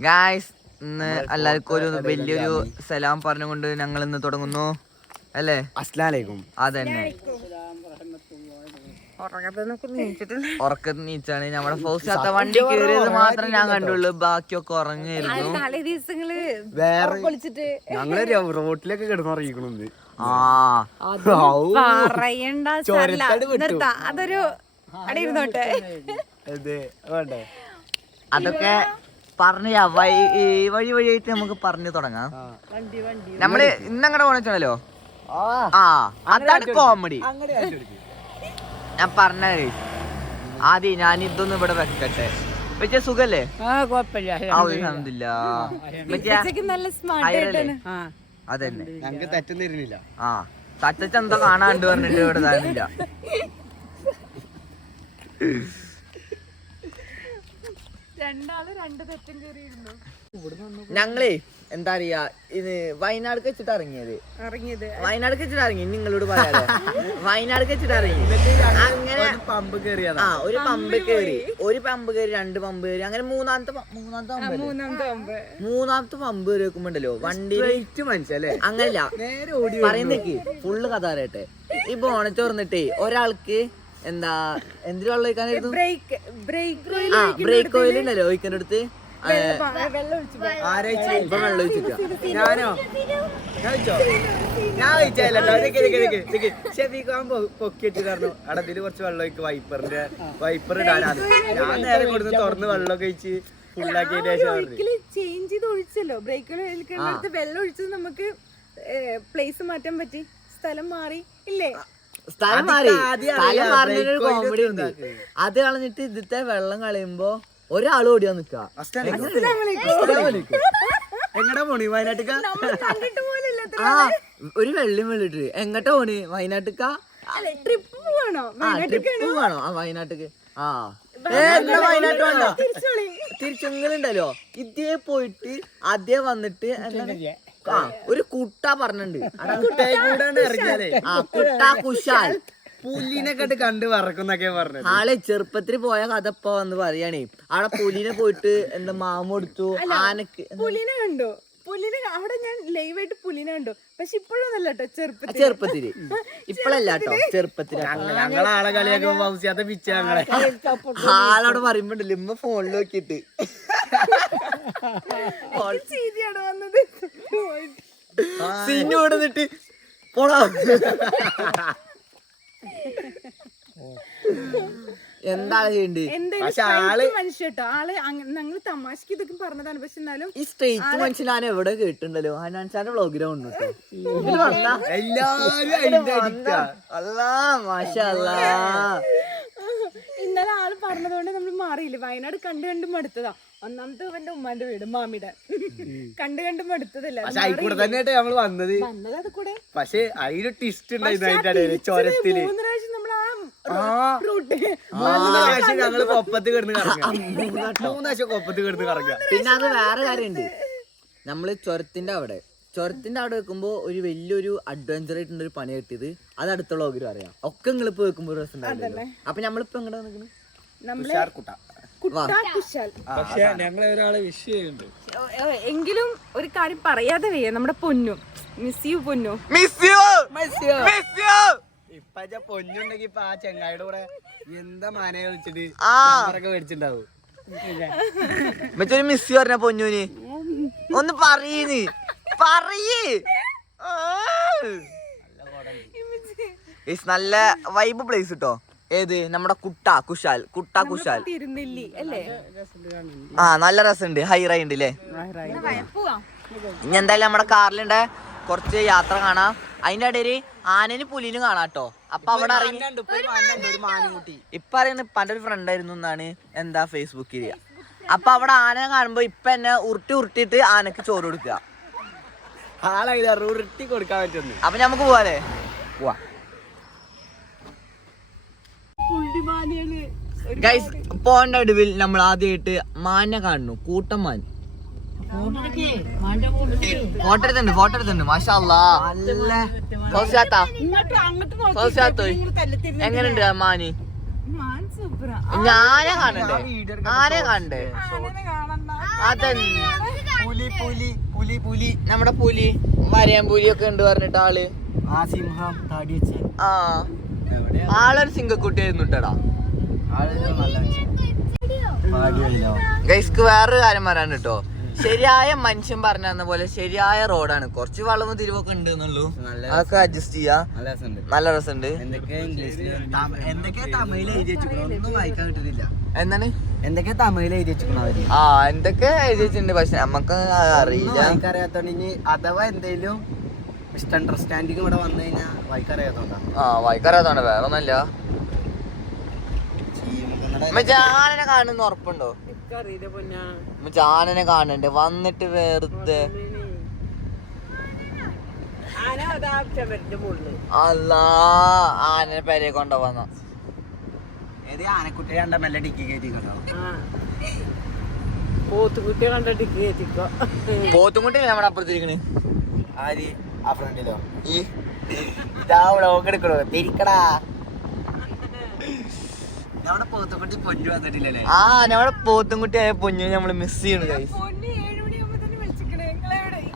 Guys ഇന്ന് എല്ലാവർക്കും ഒരു വലിയൊരു സലാം പറഞ്ഞുകൊണ്ട് ഞങ്ങൾ ഇന്ന് തുടങ്ങുന്നു. അല്ലേ? അസ്ലാലേക്കും അതന്നെ. ഉറക്കത്ത് നീച്ചാണ്. നമ്മുടെ ഫസ്റ്റ് വണ്ടി കയറിയത് മാത്രം ഞാൻ കണ്ടുള്ളൂ. ബാക്കിയൊക്കെ ഉറങ്ങായിരുന്നു. വേറെ ഞങ്ങൾ റോട്ടിലൊക്കെ കിടന്നുറങ്ങിക്കണത് ആ. അതൊരു അതൊക്കെ പറഞ്ഞ വഴി വഴി വഴിയായിട്ട് നമുക്ക് പറഞ്ഞു തുടങ്ങാം. നമ്മൾ ഇന്നങ്ങടെ പോണെച്ചാണല്ലോ? ആ. അതാണ് കോമഡി ഞാൻ പറഞ്ഞ ആദ്യം ഞാൻ ഇതൊന്നും ഇവിടെ വെക്കട്ടെ. വെച്ച സുഖല്ലേ? അതന്നെ. ഞങ്ങക്ക് തെറ്റുന്നിരുന്നില്ല. ആ തച്ചച്ച എന്തോ കാണാണ്ട് പറഞ്ഞിട്ട് ഇവിടെ താനില്ല ഞങ്ങളേ എന്താ പറയാ ഇത് വയനാട് വെച്ചിട്ട് ഇറങ്ങിയത്. ഇറങ്ങിയത്. വയനാട് വെച്ചിട്ട് ഇറങ്ങി നിങ്ങളോട് പറയാലോ. വയനാട് വെച്ചിട്ട് ഇറങ്ങി അങ്ങനെ പമ്പ് കേറിയതാ ആ ഒരു പമ്പ് കേറി ഒരു പമ്പ് കയറി രണ്ട് പമ്പ് കയറി. അങ്ങനെ മൂന്നാമത്തെ മൂന്നാമത്തെ പമ്പ് മൂന്നാമത്തെ പമ്പ്. മൂന്നാമത്തെ പമ്പ് കയറി വെക്കുമ്പോണ്ടല്ലോ വണ്ടി മനുഷ്യല്ലേ മനസ്സല്ലേ അങ്ങനല്ല. നേരെ ഓടി പറയുന്നേക്ക് ഫുള്ള് കഥ പറയട്ടെ. ഈ ബോണറ്റ് തുറന്നിട്ടേ ഒരാൾക്ക് എന്താ എന്തിനു വെള്ളം ഒഴിക്കാനായിരുന്നു? ബ്രേക്ക് ബ്രേക്ക് ആ ബ്രേക്ക് ഓയിൽ ഉണ്ടല്ലോ ഒഴിക്കേണ്ട അടുത്ത്? വെള്ളം ഒഴിച്ചു ആരായിച്ചു ഇപ്പൊ വെള്ളം ഒഴിച്ചിക്ക ഞാനോ? ഞാൻ കുറച്ച് വെള്ളം ഒഴിക്ക്. വൈപ്പറിന്റെ വൈപ്പർ ഇടാനാണ് ഞാൻ നേരെ കൊടുത്ത് തുറന്ന് വെള്ളമൊക്കെ ഒഴിച്ച്. ചേഞ്ച് ചെയ്ത് ഒഴിച്ചല്ലോ. ബ്രേക്കിൽ വെള്ളം ഒഴിച്ചത് നമുക്ക് പ്ലേസ് മാറ്റാൻ പറ്റി. സ്ഥലം മാറി. ഇല്ലേ? സ്ഥലം മാറി. സ്ഥലം oil കോമഡി ഉണ്ട്. അത് കളഞ്ഞിട്ട് ഇതിത്തെ വെള്ളം കളയുമ്പോ ഒരാൾ ഓടിയാ നിക്കാ. എങ്ങടാ പോണി? വയനാട്ടിക്ക? ആ ഒരു വെള്ളി വെള്ളിട്ട് എങ്ങട്ടാ പോണി? വയനാട്ടിക്ക? ട്രിപ്പ് പോവാണോ ആ ട്രിപ്പ് വേണോ ആ വയനാട്ടിക്ക്. ആ. വയനാട്ട് വേണ്ട തിരിച്ചെങ്ങനുണ്ടല്ലോ ഇതേ പോയിട്ട് അതേ വന്നിട്ട്? ആ ഒരു കുട്ട പറഞ്ഞിട്ടുണ്ട്. ഇറങ്ങിയാലേ ആ കുട്ട കുശാൽ. പുല്ലിനെ കണ്ട് കണ്ട് വറക്കുന്നൊക്കെ പറഞ്ഞത്. ആളെ ചെറുപ്പത്തിൽ പോയ കഥ ഇപ്പൊ വന്ന് പറയാണേ. ആളെ പുലിനെ പോയിട്ട് എന്താ മാമ കൊടുത്തു ആനക്ക് പുലിനെ കണ്ടോ. പുലിനെ അവിടെ ഞാൻ ലൈവായിട്ട് പുലിനെ കണ്ടു. പക്ഷെ ഇപ്പോഴൊന്നല്ല കേട്ടോ ചെറുപ്പത്തിൽ ചെറുപ്പത്തിൽ. ഇപ്പഴല്ല കേട്ടോ ചെറുപ്പത്തിൽ. ഞങ്ങളെ ആളെ കളിയാക്കുമ്പോ ആളവിടെ പറയുമ്പോണ്ടല്ലോ ഇമ്മ ഫോണിൽ നോക്കിയിട്ട്. ചീതിയാണ് വന്നത്. സിന്നു ഇവിടെ പോടാ. എന്താണ് ചെയ്യണ്ടേ? എന്തായാലും ആൾ മനുഷ്യ കേട്ടോ. ആൾ ഞങ്ങൾ തമാശക്ക് ഇതൊക്കെ പറഞ്ഞതാണ്. പക്ഷെ എന്നാലും ഈ സ്ട്രേറ്റ് മനുഷ്യൻ ഞാൻ എവിടെ കേട്ടിട്ടുണ്ടല്ലോ? ഹനാൻസാന്റെ വ്ളോഗിലാണ് ഉണ്ട് എല്ലാരും അല്ല അഡിക്റ്റാ അല്ലാ മാഷാ ഇന്നലെ നമ്മൾ മാറിയില്ല. വയനാട് കണ്ടു കണ്ട് മടുത്തതാ ഒന്നാമത്തെ അവന്റെ ഉമ്മാന്റെ വീട് മാമിയുടെ കണ്ടു കണ്ട് മടുത്തതല്ല പക്ഷെ അതിക്കൂടെ തന്നെയായിട്ട് നമ്മൾ വന്നത്. വന്നത് അത് കൂടെ പക്ഷെ അതിന് ടിസ്റ്റ് ഉണ്ടായിരുന്നു അതിന്റെ ഇടയിൽ ചൊരത്തിൽ. മൂന്ന് പ്രാവശ്യം നമ്മൾ ആ ആ. റൂട്ട് മൂന്ന് പ്രാവശ്യം ഞങ്ങൾ കൊപ്പത്ത് കിടന്ന് കറങ്ങുക. മൂന്ന് പ്രാവശ്യം. കൊപ്പത്ത് കിടന്ന് കറങ്ങുക. പിന്നെ അത് വേറെ കാര്യമുണ്ട്. നമ്മൾ ചുരത്തിന്റെ അവിടെ ചുരത്തിന്റെ അവിടെ വെക്കുമ്പോ ഒരു വലിയൊരു അഡ്വഞ്ചർ ആയിട്ടുള്ള ഒരു പണി കിട്ടിയത്. അത് അടുത്തുള്ള വ്ളോഗിലും അറിയാം. ഒക്കെ നിങ്ങളിപ്പോ വെക്കുമ്പോ ഒരു രസം അപ്പൊ നമ്മളിപ്പോ എങ്ങനെ നിക്കണത് നമ്മൾ കുട്ടാ കുശാൽ പക്ഷെ ഞങ്ങളെ ഒരാളെ ഓ, എങ്കിലും ഒരു കാര്യം പറയാതെ വയ്യ. നമ്മുടെ Ponnu. Miss you Ponnu. Miss you miss you ഇപ്പച്ച പൊന്നുണ്ടെങ്കി ഇപ്പൊ ആ ചെങ്ങായിയുടെ കൂടെ എന്താ മാനയെ വിളിച്ചിട്ട്. നമ്പറൊക്കെ മേടിച്ചിട്ടുണ്ടാവും. മറ്റൊരു മിസ് പറഞ്ഞ പൊന്നൂന്. ഒന്ന് പറയീന്ന് പറയേ. നല്ല വൈബ് പ്ലേസ് കിട്ടോ ഏത്? നമ്മുടെ കുട്ട കുശാൽ. കുട്ട കുശാൽ. ആ നല്ല രസമുണ്ട്. ഹൈറൈ ഉണ്ട് അല്ലേ പോവാം ഇനി എന്തായാലും നമ്മുടെ കാറിലുണ്ട്. കുറച്ച് യാത്ര കാണാം. അതിന്റെ ഇടയിൽ ആനനും പുലിനും കാണാം കേട്ടോ. അപ്പൊ അവിടെ ഇറങ്ങി ഇപ്പൊ അറിയുന്ന പണ്ട് ഒരു ഫ്രണ്ട് ആയിരുന്നു എന്നാണ് എന്താ ഫേസ്ബുക്കിൽ അപ്പൊ അവിടെ ആന കാണുമ്പോ ഇപ്പൊ എന്നെ ഉരുട്ടി ഉരുട്ടിയിട്ട് ആനക്ക് ചോറ് കൊടുക്കുക. ആളായില്ല ഉരുട്ടി കൊടുക്കാൻ പറ്റുന്നു അപ്പൊ നമുക്ക് പോവാലേ പോവാ. ഗൈസ് പോണ്ട ഒടുവിൽ നമ്മൾ ആദ്യമായിട്ട് മാന കാണുന്നു. കൂട്ടം മാൻ. ഫോട്ടോ എടുത്തുണ്ട് ഫോട്ടോ എടുത്തുണ്ട് എങ്ങനെയുണ്ട് ആ മാന്? മാൻ സൂപ്പറാ. ഞാനെ കാണണ്ടേ? ആരെ കാണണ്ടേ? പുലി പുലി പുലി പുലി. നമ്മുടെ പുലി. വരയാൻ പുലിയൊക്കെ ഉണ്ട് പറഞ്ഞിട്ട് ആൾ. ആ സിംഹം താടി വെച്ച്. ആ. ആളൊരു സിംഗക്കുട്ടിയായിരുന്നു കേട്ടടാ ഗൈസ്ക്ക് വേറൊരു കാര്യം പറയാൻ കേട്ടോ ശരിയായ മനുഷ്യൻ പറഞ്ഞു തന്ന പോലെ ശരിയായ റോഡാണ്. കുറച്ച് വളവും തിരിവൊക്കെ ഉണ്ട് എന്നുള്ളൂ. അതൊക്കെ അഡ്ജസ്റ്റ് ചെയ്യാ. നല്ല രസമുണ്ട്. എന്താണ്? എന്തൊക്കെ തമിഴിൽ എഴുതി വെച്ചിരിക്കണോ ആ എന്തൊക്കെ എഴുതി വെച്ചിട്ടുണ്ട്? പക്ഷെ നമുക്ക് അറിയില്ല. അറിയാത്തോണ്ട് ഇനി അഥവാ എന്തെങ്കിലും മിസ് അണ്ടർസ്റ്റാൻഡിങ് ഇവിടെ വന്നു കഴിഞ്ഞാൽ വായിക്കറിയാത്തോണ്ടാ. ആ വൈക്കറിയാത്തോണ്ട് വേറെ ഒന്നല്ല ജാനനെ കാണുന്ന ഉറപ്പുണ്ടോ? ആനനെ കാണുന്നുണ്ട് വന്നിട്ട് വെറുതെ. അല്ല ആനനെ പേരെ കൊണ്ടുപോന്ന. ഏത് ആനക്കുട്ടി കണ്ട മെല്ലെ ഡിക്കി കയറ്റി കണ്ടോ കയറ്റിക്കോ. നമ്മുടെ അപ്പുറത്തിരിക്കണ്? ആര്? ആ ഫ്രണ്ടിലോ? ഈ. ഇതാ വ്ളോഗ് എടുക്കണോ തിരിക്കടാ നമ്മുടെ പോത്തുക്കുട്ടി പൊന്നു വന്നിട്ടില്ലല്ലേ ആ നമ്മുടെ പോത്തുംകുട്ടി ആയ പൊന്നു നമ്മൾ മിസ് ചെയ്യണു ഗൈസ്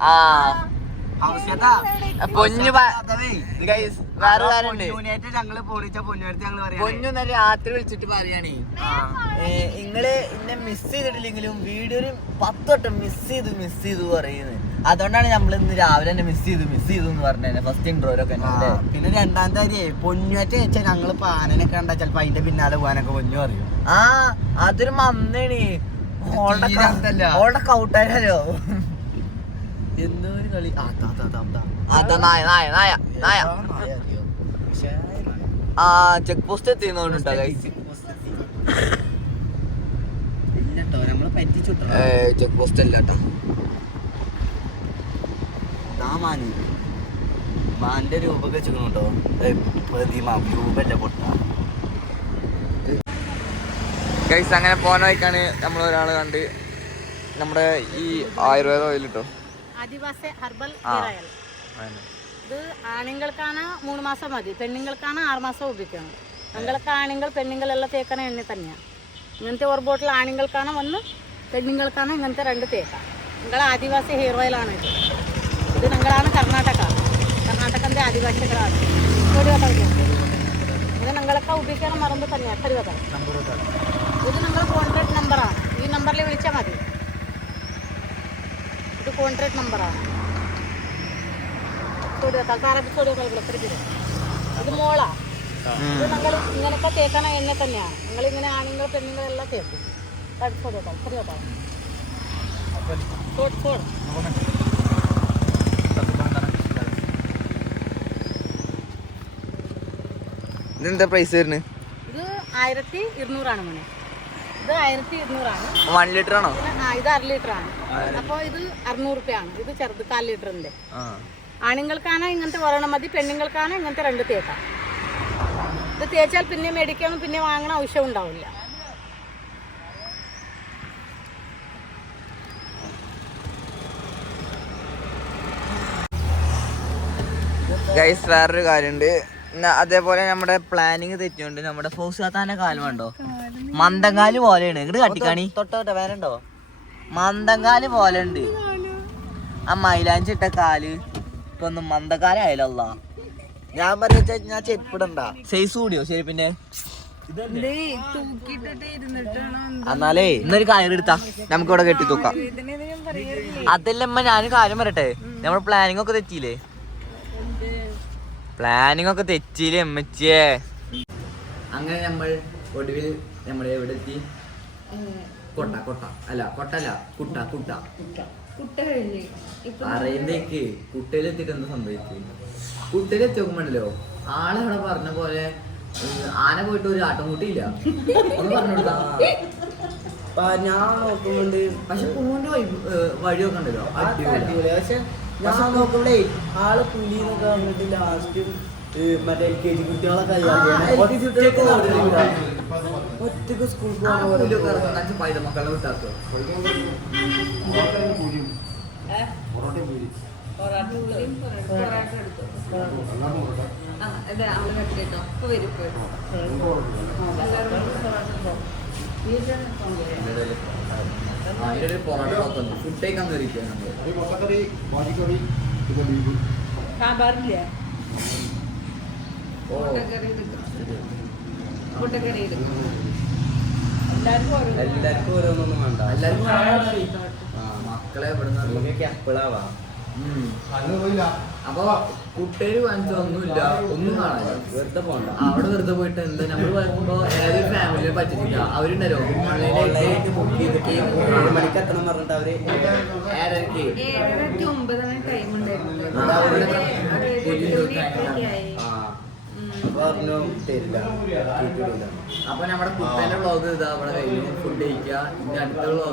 ആ. പൊന്നു ഗൈസ് വേറെ പൊന്നു രാത്രി വിളിച്ചിട്ട് പറയാണേ. നിങ്ങൾ ഇന്നെ മിസ് ചെയ്തിട്ടില്ലെങ്കിലും വീഡിയോ പത്തോട്ടം മിസ് ചെയ്തു മിസ് ചെയ്തു പറയുന്നത് അതുകൊണ്ടാണ് നമ്മൾ ഇന്ന് രാവിലെ തന്നെ മിസ് ചെയ്തു. മിസ് ചെയ്തു എന്ന് പറഞ്ഞു ഫസ്റ്റ് ഇൻട്രോയിലൊക്കെ പിന്നെ രണ്ടാമത്തെ കാര്യം പൊന്നുവാറ്റ വെച്ചാൽ ഞങ്ങൾ പാനനെ കണ്ട ചെലപ്പോ അതിന്റെ പിന്നാലെ പോകാനൊക്കെ പൊന്നു അറിയും ആ അതൊരു മന്നേണി. ഓളുടെ കൗട്ടാരോ എന്തോ ഒരു കളി. ആ നായ നായ നായ നായ. ചെക്ക് പോസ്റ്റ് എത്തിയെന്നുണ്ടോ ചെക്ക് പോസ്റ്റ് അല്ല കേട്ടോ ദാ മാന് മാന്റെ രൂപൊക്കെ വെച്ചിട്ടോ പ്രതിമ രൂപല്ല പൊട്ട ഗൈസ് അങ്ങനെ പോകാൻ വഴിക്കാണ് നമ്മൾ ഒരാൾ കണ്ട് നമ്മുടെ ഈ ആയുർവേദ ഓയിൽ കിട്ടോ ആദിവാസി ഹെർബൽ ഹെയർ ഓയിൽ. ഇത് ആണുങ്ങൾക്കാണ് മൂന്ന് മാസം മതി പെണ്ണുങ്ങൾക്കാണ് ആറ് മാസം ഉപയോഗിക്കണം. ഞങ്ങൾക്ക് ആണുങ്ങൾ പെണ്ണുങ്ങളെല്ലാം തേക്കണ എണ്ണ തന്നെയാണ് ഇങ്ങനത്തെ ഒരു ബോട്ടിൽ ആണുങ്ങൾക്കാണ് ഒന്ന് പെണ്ണുങ്ങൾക്കാണ് ഇങ്ങനത്തെ രണ്ട് തേക്കാം. നിങ്ങൾ ആദിവാസി ഹെയർ ഓയിലാണ് ഇത്. ഇത് കർണാടക. കർണാടകന്റെ ആദിവാസികളാണ്. ഇത് ഞങ്ങളൊക്കെ ഉപയോഗിക്കാൻ മറന്ന് തന്നെയാണ് കരുവത ഇത് നിങ്ങളുടെ കോൺട്രാക്ട് നമ്പറാണ്. ഈ നമ്പറിൽ വിളിച്ചാൽ മതി. ഇത് കോൺട്രാക്ട് നമ്പറാണ്. ഇത് മോളാ. ഇത് നിങ്ങൾ ഇങ്ങനൊക്കെ തേക്കണ എണ്ണ തന്നെയാണ് നിങ്ങൾ ഇങ്ങനെ ആണുങ്ങൾ പെണ്ണുങ്ങൾ എല്ലാം തേക്കും. ചെറിയോട്ടോ ചോട് ചോട് ഇതെന്താ പ്രൈസ് വരുന്നത് ഇത് ആയിരത്തി ഇരുന്നൂറാണ് മോനെ. ഇത് ആയിരത്തി ഇരുന്നൂറാണ്. വൺ ലിറ്റർ ആണോ? ആ ഇത് അര ലിറ്ററാണ് അപ്പോൾ ഇത് അറുന്നൂറ് ആണ് ഇത് ചെറുത് കാൽ ലിറ്ററിന്റെ ആണുങ്ങൾക്കാണ് ഇങ്ങനത്തെ ഒരെണ്ണം മതി പെണ്ണുങ്ങൾക്കാണ് ഇങ്ങനത്തെ രണ്ട് തേക്കാം. ഇത് തേച്ചാൽ പിന്നെ മേടിക്കണം പിന്നെ വാങ്ങണ ആവശ്യം ഉണ്ടാവില്ല. ഗൈസ് വേറൊരു കാര്യമുണ്ട് അതേപോലെ നമ്മുടെ പ്ലാനിങ് തെറ്റുണ്ട് നമ്മുടെ ഫൗസാത്താന്റെ കാലം ഉണ്ടോ മന്ദങ്കാൽ പോലെയാണ്. ഇങ്ങോട്ട് കട്ടിക്കാണി. തൊട്ടോട്ടെ വേറെണ്ടോ മന്ദങ്കാൽ പോലെ ഉണ്ട് ആ മൈലാഞ്ചിട്ട കാൽ ഇപ്പൊ ഒന്ന് മന്ദക്കാലായാലല്ല ഞാൻ പറയാ ഞാൻ ചെരുപ്പിടണ്ട. സൈസ് കൂടിയോ ശരി പിന്നെ? എന്നാലേ ഇന്നൊരു കാര്യം എടുത്താ. നമുക്ക് ഇവിടെ കെട്ടി തൂക്കാം അതല്ലമ്മ ഞാൻ കാര്യം പറയട്ടെ. നമ്മുടെ പ്ലാനിങ് ഒക്കെ തെറ്റിയില്ലേ? പ്ലാനിങ് ഒക്കെ തെറ്റിയില്ലേ അമ്മച്ചിയെ അങ്ങനെ നമ്മൾ ഒടുവിൽ നമ്മൾ എവിടെ എത്തി കൊട്ട കൊട്ട. അല്ല കൊട്ടല്ല കുട്ട കുട്ട. അറിയുന്നേക്ക് കുട്ടയിലെത്തിട്ട് എന്താ സംഭവിച്ചു? കുട്ടയിലെത്തി നോക്കുമ്പോണ്ടല്ലോ ആളവിടെ പറഞ്ഞ പോലെ ആന പോയിട്ട് ഒരു ആട്ടം കൂട്ടിയില്ല. ഒന്ന് പറഞ്ഞോട്ടാ ഞാൻ നോക്കുന്നുണ്ട്. പക്ഷെ പൂവിന്റെ വഴി- വഴിയൊക്കെ ഉണ്ടല്ലോ. അടിപൊളി പക്ഷെ ഞാൻ നോക്കുമ്പോഴേ ആൾ പുലി എന്നൊക്കെ വന്നിട്ട് ലാസ്റ്റ് മറ്റേ എൽ കെ ജി കുട്ടികളൊക്കെ ഒറ്റയ്ക്ക് സ്കൂളിൽ പോകാൻ മക്കളെ വിട്ടാക്കോ അതിന്റെ പൊറോട്ട ഫുഡ് കഴിക്കാൻ കയറിയിരിക്കുക മുട്ടക്കറി ഓരോ എല്ലാവർക്കും ഓരോന്നൊന്നും വേണ്ട. എല്ലാവർക്കും മക്കളെ ഇവിടുന്ന് നിന്ന് എപ്പോഴാവാ അപ്പൊ കുട്ടികൾ വാങ്ങിച്ചൊന്നുമില്ല ഒന്നും കാണാനില്ല വെറുതെ പോണ്ട. അവിടെ വെറുതെ പോയിട്ട് എന്താ? നമ്മൾ പറയുമ്പോ ഏതൊരു ഫാമിലിയെ പറ്റിച്ചില്ല അവരുണ്ടല്ലോ. ഓൺലൈനായിട്ട് ബുക്ക് ചെയ്തിട്ട് ഏഴ് മണിക്ക് എത്തണം പറഞ്ഞിട്ട് അവർ ഏഴരക്ക് ഏഴര ടു ഒമ്പതാണ് ടൈം ഉണ്ടായിരുന്നു അപ്പൊ പറഞ്ഞു തരില്ല. അപ്പൊ നമ്മുടെ കുട്ടേന്റെ വ്ളോഗ് ഇതാ അവിടെ കഴിഞ്ഞു. ഫുഡ് കഴിക്കുക അടുത്ത വ്ളോഗ്